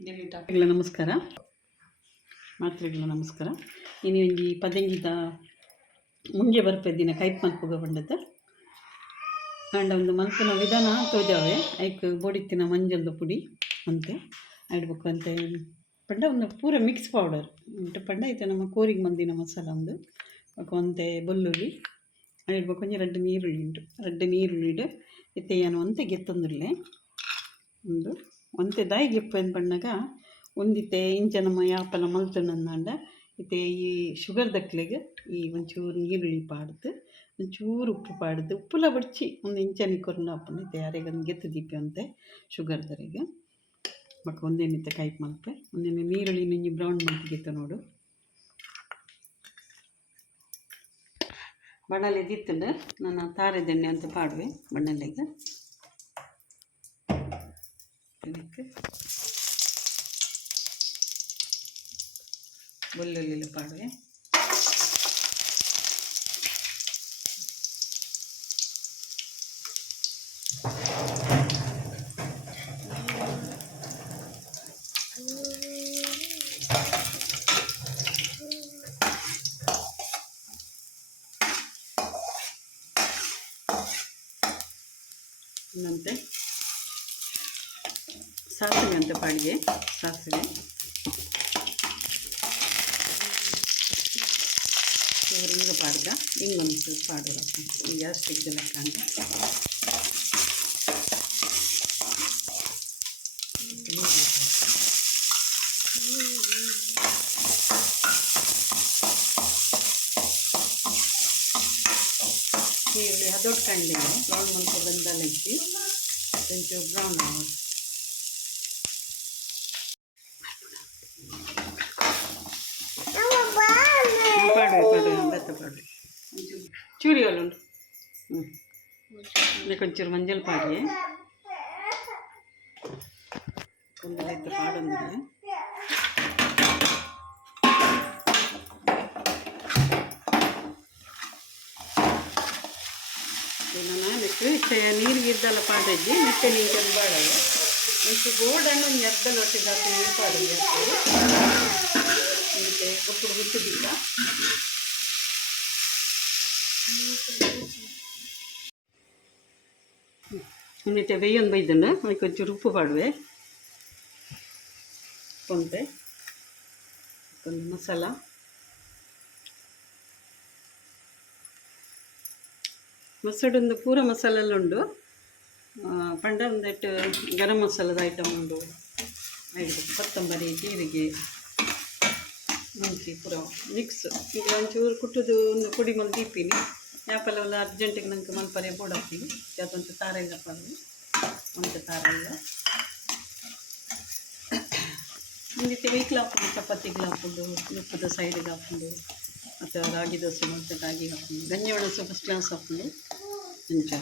ಮಾತೃಗಳ ನಮಸ್ಕಾರ. ಮಾತೃಗಳ ನಮಸ್ಕಾರ. ಇನ್ನು ಒಂಜಿ ಪದಂಗಿದ ಮುಂಜೆ ಬರ್ಪೆದ್ದಿನ ಕೈಪ್ ಮಲ್ಪುಗ ಪಂಡದ ಆಂಡ ಒಂದು ಮಲ್ಪುನ ವಿಧಾನ ತೋಜಾವೆ. ಐಕ್ ಬೋಡಿತ್ತಿನ ಮಂಜಲ್ದ ಪುಡಿ ಅಂತೆ ಆಡ್ಬೇಕು ಅಂತೆ ಪಂಡ ಒಂದು ಪೂರ ಮಿಕ್ಸ್ ಪೌಡರ್ ಉಂಟು ಪಂಡ ಐತೆ ನಮ್ಮ ಕೋರಿಗೆ ಮಂದಿನ ಮಸಾಲ ಒಂದು ಅಂತೆ ಬೆಳ್ಳುಳ್ಳಿ ಆಡ್ಬೇಕು. ಕೊಂಚ ರಡ್ಡು ನೀರುಳ್ಳಿ ಉಂಟು, ರಡ್ಡು ನೀರುಳ್ಳಿಡು ಇತ್ತೆ ಏನು ಅಂತೆ ಗೆತ್ತೊಂದುಲ್ಲೆ ಒಂದು ಒಂತೆ ದಾಯಿ ಗೆಪ್ಪು ಏನು ಪಣ್ಣಾಗ ಒಂದಿತ್ತೆ ಇಂಚ ನಮ್ಮ ಯಾಪಲ ಮಲ್ತುನಂದಾಂಡ ಇತ್ತೆ ಈ ಶುಗರ್ ದಕ್ಲೆಗೆ ಈ ಒಂಚೂರು ನೀರುಳ್ಳಿ ಪಾಡ್ದು ಒಂಚೂರು ಉಪ್ಪು ಪಾಡ್ದು ಉಪ್ಪುಲ ಬಡ್ಚಿ ಒಂದು ಇಂಚನಿ ಕೊರ್ನ ಹಾಪುಂಡು ಇತ್ತೆ ಯಾರಿಗೆ ಒಂದು ಗೆತ್ತು ದೀಪಿ ಅಂತೆ ಶುಗರ್ ದರಿಗೆ ಮಕ್ಕ ಒಂದೇನಿತ್ತೆ ಕೈಪ್ ಮಲ್ಪೆ ಒಂದೇನು ನೀರುಳ್ಳಿ ನಿಂಜಿ ಬ್ರೌನ್ ಮಲ್ತಿಗಿತ್ತು ನೋಡು. ಬಣ್ಣಲೆ ದಿತ್ತಂಡು ನಾನು ತಾರೆದೆಣ್ಣೆ ಅಂತ ಪಾಡುವೆ ಬಣ್ಣಲೆಗೆ ಇದಕ್ಕೆ ಬೆಳ್ಳುಳ್ಳಿ ಪಾಡುವೆ. ಇನ್ನಂತೆ ಸಾಸಿವೆ ಅಂತ ಪಾಡಿಗೆ ಸಾಸಿವೆ ಹಿಂಗೆ ಪಾಡ್ದ ಹಿಂಗೊಂದು ಪಾಡುವ ಗ್ಯಾಸ್ ತೆಗ್ದಲೆಕ್ಕ ಅಂತ ಈರುಳ್ಳಿ ಹದೊಟ್ಕೊಂಡಿದೆ ಬ್ರೌನ್ ಮಲ್ಕ ಬಂದಲ್ಲ ಇಟ್ಟು ಒಂಚೂರು ಬ್ರೌನ್ ಆಗೋದು ಪಾಡುವೆ ಬೆತ್ತ ಪಾಡುವೆ ಚೂರಿ ಉಂಟು. ಇದಕ್ಕೆ ಒಂಚೂರು ಮಂಜಲ್ ಪಾಡಿ ಒಂದೆಲ್ಲ ಪಾಡೊಂದಿಲ್ಲ. ನಾನು ಅದಕ್ಕೆ ನೀರಿಗೆ ಇದ್ದಲ್ಲ ಪಾಡಜ್ಜಿ ಮತ್ತೆ ನೀರು ಬಾಡಲ್ಲ ಒಂಚೂರು ಗೋಡನ್ನು ಒಂದು ಎರ್ದಲ್ ಒಟ್ಟಿಗೆ ಹಾಕಿ ನೀರು ಪಾಡೋದು ಮತ್ತೆ ಗೊಬ್ಬರ ಹುಟ್ಟಿದಿಲ್ಲ. ಇನ್ನಿತ್ತೆ ಬೇಯೊಂದು ಬೈದನ್ನು ಅದಕ್ಕೆ ಒಂಚೂರು ಉಪ್ಪು ಪಾಡುವೆ ಕೊಂತೆ ಒಂದು ಮಸಾಲ ಮಸಡೊಂದು ಪೂರ ಮಸಾಲೆಲ್ಲ ಉಂಡು ಪಂಡ ಒಂದೆಟ್ಟು ಗರಂ ಮಸಾಲದ ಐಟಮ್ ಉಂಡು ಐದು ಕೊತ್ತಂಬರಿ ಜೀರಿಗೆ ಮುಂಚಿ ಪೂರ ಮಿಕ್ಸ್ ಈಗ ಒಂಚೂರು ಕುಟ್ಟುದು ಒಂದು ಪುಡಿ ಮಲ್ ದೀಪಿನಿ ಯಾಪಲೆಲ್ಲ ಅರ್ಜೆಂಟಿಗೆ ನಂಗೆ ಮಲ್ಪರೆ ಬೋರ್ಡ್ ಹಾಕ್ತೀನಿ ಅದೊಂದು ತಾರೆಲ್ಲ ಪಾಡು ಒಂದು ತಾರೆಲ್ಲ ಒಂದಿತ್ತು ವೈಕ್ಲು ಹಾಕೊಂಡು ಚಪಾತಿಗೆ ಹಾಕೊಂಡು ಉಪ್ಪದ ಸೈಡಿಗೆ ಹಾಕೊಂಡು ಮತ್ತು ರಾಗಿ ದೋಸೆ ಮತ್ತು ರಾಗಿ ಹಾಕೊಂಡು ಗಂಜಿ ಒಣಸು ಫಸ್ಟ್ ಕ್ಲಾಸ್ ಹಾಕೊಂಡು ಮುಂಚೆ